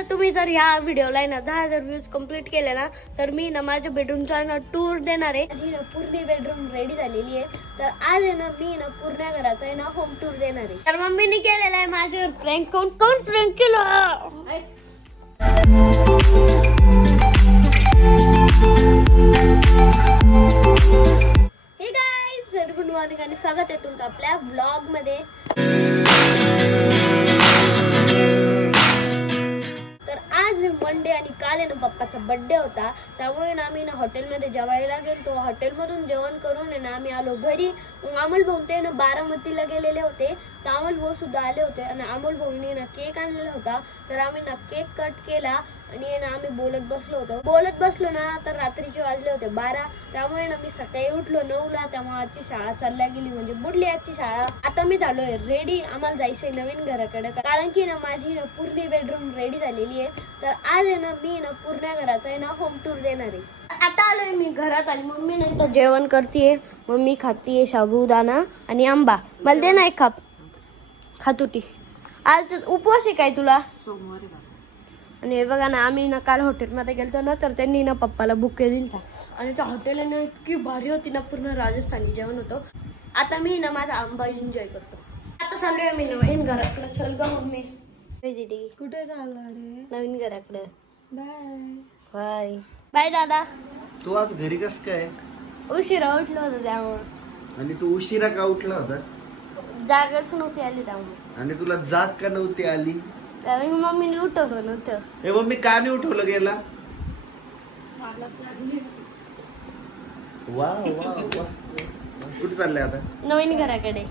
ना तुम्ही जर या व्हिडिओला ना 10,000 व्ह्यूज कंप्लीट केले ना तर मी ना माझ्या बेडरूमचा ना टूर देणार आहे। माझी ना पूर्ण बेडरूम रेडी झालेली आहे, तर आज आहे ना मी ना पूर्ण घराचा आहे ना होम टूर देणार आहे। तर मम्मीने केलेला आहे माझ्यावर प्रँक। कोण प्रँक केला? हे गाइस, गुड मॉर्निंग आणि स्वागत आहे तुमचं आपल्या ब्लॉग मध्ये। तर आज मंडे आणि काल आहे ना पप्पाचा बर्थडे होता, त्यामुळे ना आम्ही ना हॉटेलमध्ये जेवायला गेलो। हॉटेलमधून जेवण करून आहे ना आम्ही आलो घरी। अमोल भाऊ ते ना बारामतीला गेलेले होते, तर अमोल भाऊ सुद्धा आले होते आणि अमोल भाऊनी ना केक आणलेला होता। तर आम्ही ना केक कट केला आणि ना आम्ही बोलत बसलो ना तर रात्रीचे वाजले होते 12। त्यामुळे ना मी सकाळी उठलो 9ला, त्यामुळे आजची शाळा चालल्या गेली, म्हणजे बुडली आजची शाळा। आता मी झालोय रेडी, आम्हाला जायचंय नवीन घराकडे, कारण की ना माझी ना पूर्ण बेडरूम रेडी झालेली आहे। तर आज आहे ना मी ना पूर्ण घराचा आहे ना होम टूर देणार आहे। आता आलोय मी घरात आणि मम्मी नंतर जेवण करतेय। मम्मी खातीये साबुदाणा आणि आंबा। मला दे ना एक खाप, खात होती। आज उपवास आहे काय तुला? सोमवारी। आणि हे बघा ना आम्ही ना काल हॉटेलमध्ये गेलतो ना, तर त्यांनी ना पप्पाला बुके दिलता आणि त्या हॉटेल ना इतकी भारी होती ना, पूर्ण राजस्थानी जेवण होतं। आता मी ना माझा आंबा एन्जॉय करतो। आता चाललोय मी नवीन घराकडे। चल ग मम्मी। दीदी कुठे चालला रे? नवीन घराकडे। बाय बाय बाय दादा। तू आज घरी कस काय? उशिरा उठलो होतो त्यामुळे। आणि तू उशिरा का उठला होता? जागच नव्हती आली त्यामुळे। आणि तुला जाग का नव्हती आली? कारण मम्मीने उठवलं नव्हतं। हे मम्मी का नाही उठवलं गेला? वा वा वा। कुठे चालले आता? नवीन घराकडे।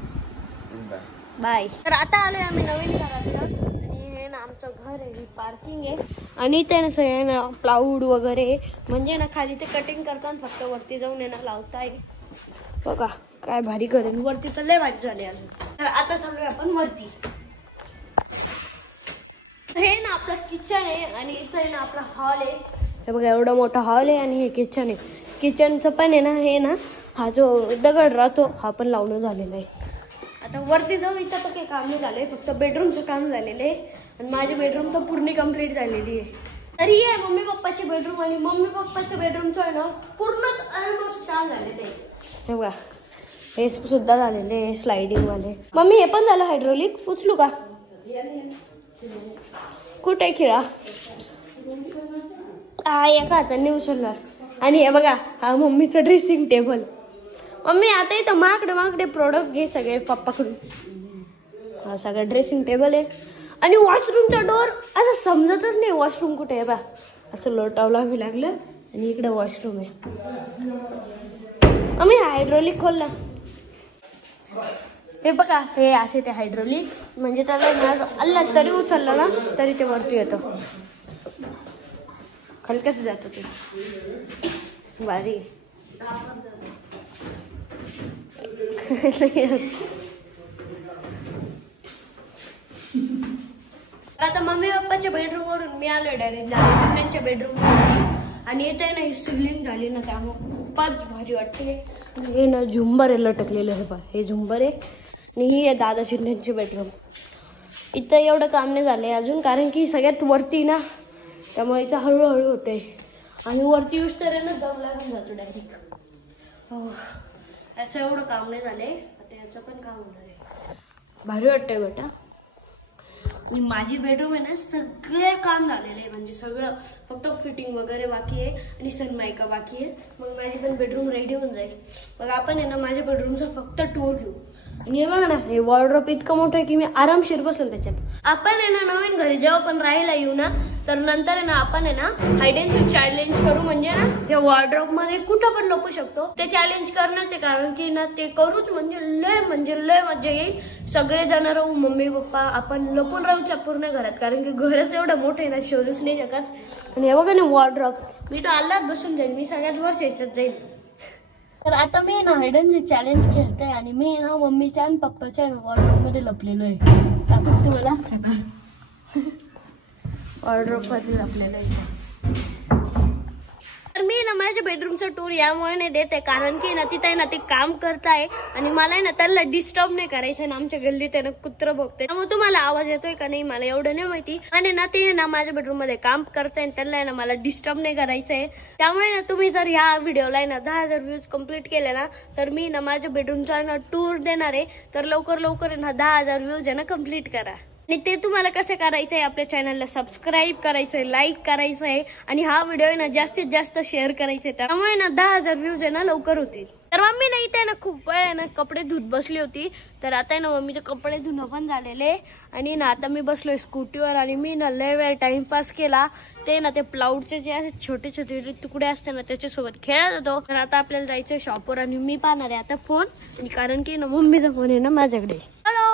बाय। तर आता आलोय आम्ही नवीन घराकडे आणि हे ना आमचं घर आहे, पार्किंग आहे आणि इथे ना सगळे ना प्लाऊड वगैरे, म्हणजे ना खाली ते कटिंग करताना फक्त वरती जाऊन ना लावताय। बघा काय भारी घर आहे, वरती तर लय भारी झाले अजून। तर आता चाललोय आपण वरती। हे ना आपलं किचन आहे आणि इथे ना आपला हॉल आहे। हे बघा एवढा मोठा हॉल आहे आणि हे किचन आहे। किचनचं पण आहे ना, हे ना हा जो दगड राहतो हा पण लावणं झालेला आहे। आता वरती जाऊ, इथं तर काही काम नाही झालंय, फक्त बेडरूमचं काम झालेलं आहे आणि माझी बेडरूम तर पूर्ण कम्प्लीट झालेली आहे। तर ही आहे मम्मी पप्पाची बेडरूम आणि मम्मी पप्पाच्या बेडरूमचं आहे ना पूर्णच ऑलमोस्ट काम झालेलं आहे। हे बघा हे सुद्धा झालेले आहे स्लायडिंग वाले। मम्मी हे पण झालं हायड्रोलिक, उचलू का? कुठे खिळा? एका हाताने उचलला। आणि हे बघा हा मम्मीचं ड्रेसिंग टेबल। मम्मी आता इथं माकडे प्रोडक्ट घे सगळे पप्पाकडून। हा सगळं ड्रेसिंग टेबल आहे आणि वॉशरूमचा डोर असं समजतच नाही वॉशरूम कुठे आहे बा, असं लोटावं लावी लागलं आणि इकडे वॉशरूम आहे। मम्मी हायड्रोलिक खोलला। हे बघा हे असे ते हायड्रोलिक, म्हणजे त्याला अल्ला तरी उचललं ना तरी ते वरती येतं, खाली कसं जातं ते भारी। आता मम्मी पप्पाच्या बेडरूम वरून मी आलोय डायरेक्ट त्यांच्या बेडरूम आणि इथे ना ही सिलिंग झाली ना त्यामुळे खूपच भारी वाटते। हे ना झुंबर आहे लटकलेलं, हे पहा हे झुंबर आहे आणि ही आहे दादा शिंदेची बेडरूम। इथं एवढं काम नाही झालंय अजून, कारण की सगळ्यात वरती ना, त्यामुळे इथं हळूहळू होते आणि वरती यूज तर ना दम लागून जातो डायरेक्ट। हो याचं एवढं काम नाही झालंय, आता याचं पण काम होणार आहे। भारी वाटतंय बेटा। आणि माझी बेडरूम आहे ना सगळे काम झालेलं आहे, म्हणजे सगळं फक्त फिटिंग वगैरे बाकी आहे आणि सनमायका बाकी आहे, मग माझी पण बेडरूम रेडी होऊन जाईल। मग आपण आहे ना माझ्या बेडरूमचा फक्त टूर घेऊ। आणि हे बघा ना हे वॉर्डरोब इतकं मोठं आहे की मी आरामशीर बसेल त्याच्यात। आपण आहे ना नवीन घरी जेव्हा पण राहायला येऊ ना, तर नंतर आहे ना आपण आहे ना हाइड अँड सीक चॅलेंज करू, म्हणजे ना हे वॉर्डरोब मध्ये कुठं पण लपू शकतो। ते चॅलेंज करण्याचे कारण की ना ते करूच म्हणजे लय मजा येईल। सगळे जण राहू, मम्मी पप्पा, आपण लपून राहूच्या पूर्ण घरात, कारण की घरच एवढं मोठं आहे ना शोधूच नाही शकत। आणि हे बघा ना वॉर्डरोब, मी तर अल्लात बसून जाईल, मी सगळ्यात वर्ष याच्यात जाईल। तर आता मी ना हाइड अँड सीक चॅलेंज खेळते आणि मी ना मम्मीच्या आणि पप्पाच्या वॉर्डरोब मध्ये लपलेलो आहे। दाखवते तुम्हाला, वॉर्डरोब मध्ये लपलेलो आहे। तर मी ना माझ्या बेडरूमचा टूर यामुळे नाही देत आहे, कारण की ना तिथे ना ते काम करताय आणि मला ना त्याला डिस्टर्ब नाही करायचं ना. आमच्या गल्लीत आहे ना कुत्र भोगते, त्यामुळे तुम्हाला आवाज येतोय का नाही मला एवढं नाही माहिती. आणि ना ते ना माझ्या बेडरूम मध्ये काम करताय आणि त्याला ना मला डिस्टर्ब नाही करायचंय. त्यामुळे ना तुम्ही जर ह्या व्हिडिओला ना 10,000 व्ह्यूज कम्प्लीट केले ना तर मी ना माझ्या बेडरूमचा ना टूर देणार आहे. तर लवकर ना 10,000 व्ह्यूज आहे ना कम्प्लीट करा. आणि ते तुम्हाला कसं करायचंय, आपल्या चॅनलला सबस्क्राईब करायचंय, लाईक करायचंय आणि हा व्हिडिओ ना जास्तीत जास्त शेअर करायचंय. त्यामुळे ना 10,000 व्ह्यूज आहे ना लवकर होतील. तर मम्मी ना इथे ना खूप वेळ ना कपडे धुत बसली होती. तर आता ना मम्मीचे कपडे धुणं पण झालेले आणि ना आता मी बसलोय स्कूटीवर आणि मी ना लय वेळ टाइमपास केला. ते ना ते प्लाऊडचे जे असे छोटे छोटे तुकडे असते ना त्याच्यासोबत खेळत होतो. तर आता आपल्याला जायचं शॉपवर आणि मी पाहणार आहे आता फोन, कारण की ना मम्मीचा फोन आहे ना माझ्याकडे. हॅलो,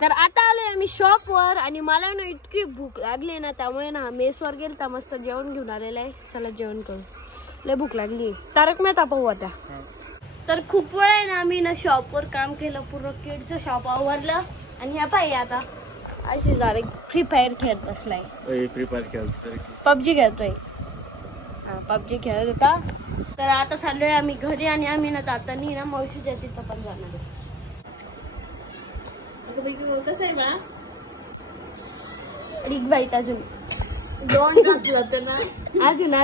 तर आता आलोय आम्ही शॉपवर आणि मला ना इतकी भूक लागली ना, त्यामुळे ना मेसवर गेलता, मस्त जेवण घेऊन आलेलं आहे. चला जेवण करू, लय भूक लागली. तारक मेहता पाहू आता. तर खूप वेळ आहे ना आम्ही ना शॉपवर काम केलं, पूर्ण किडचं शॉप आवरलं आणि ह्या पाहिजे आता अशी डायरेक्ट फ्री फायर खेळत बसलाय. फ्री फायर खेळतोय, पबजी खेळतोय. पबजी खेळत होता. तर आता चाललोय आम्ही घरी आणि आम्ही ना जातानी ना मावशीच्या तिथं पण जाणार आहे. कसं आहे मला एक बाईट अजून दोन घातलं होतं ना. अजून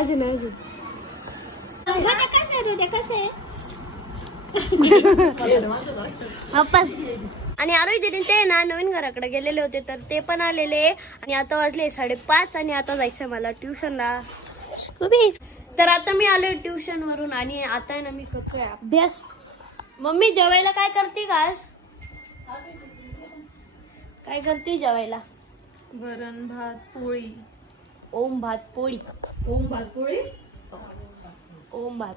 आणि आरोही दिदी ते ना नवीन घराकडे गेलेले होते तर ते पण आलेले. आणि आता वाजले 5:30 आणि आता जायचंय मला ट्युशनला. तर आता मी आलोय ट्युशन वरून आणि आता आहे ना मी करतोय अभ्यास. मम्मी जेवायला काय करते का? काय करते जेवायला? वरण भात पोळी. ओम भात पोळी. ओम भात पोळी. ओम भात.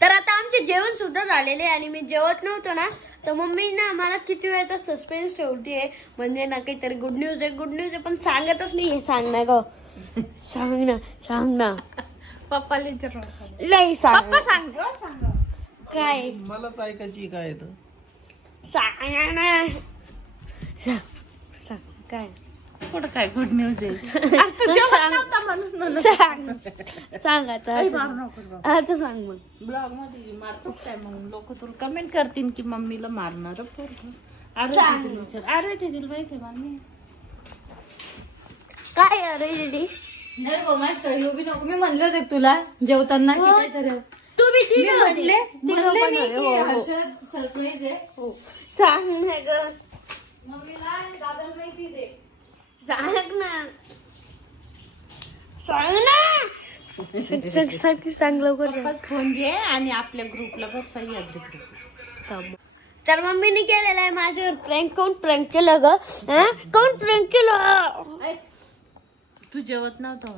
तर आता आमचे जेवण सुद्धा झालेले आणि मी जेवत नव्हतो ना, तर मम्मी ना मला किती वेळाचा सस्पेन्स ठेवतीये. म्हणजे ना काहीतरी गुड न्यूज आहे पण सांगतच नाही. सांग ना ग, सांग ना पप्पाला नाही सांग. पप्पा सांग काय मला ऐकायची काय सांग ना, सांग काय कुठं काय गुड न्यूज आहे. सांग आता सांग मग. ब्लॉग मध्ये मारतोस काय मग लोक तुला कमेंट करतील की मम्मीला मारणार पोरग. अरे दिदीला माहिती मम्मी काय. अरे दीदी मी म्हणलं होते तुला जेवताना तुम्ही म्हणले सरप्राईज आहे. सांग ना ग मम्मीला दादाला माहिती दे. सांग सांग लवकर. फोन घे आणि आपल्या ग्रुपला बघ सह्याद्री ग्रुप. तर मम्मीने केलेलं आहे माझ्यावर प्रँक. कोण प्रँक केलं ग? कोण प्रँक केलं? तू जेवत नव्हतं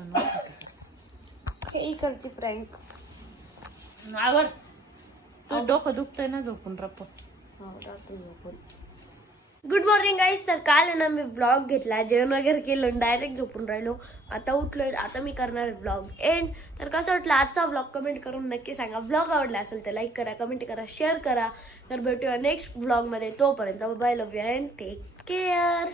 हे करते प्रँक. आवर तू डोकं दुखतंय ना, झोपून रप. Good morning guys. तर काल ना मी ब्लॉग घेतला, जेवण वगैरे केलं, डायरेक्ट झोपून राहिलो. आता उठलोय, आता मी करणार ब्लॉग एंड. तर कसं वाटलं आजचा ब्लॉग कमेंट करून नक्की सांगा. ब्लॉग आवडला असेल तर लाईक करा, कमेंट करा, शेअर करा. तर भेटूया नेक्स्ट ब्लॉग मध्ये. तोपर्यंत bye, love you and take care.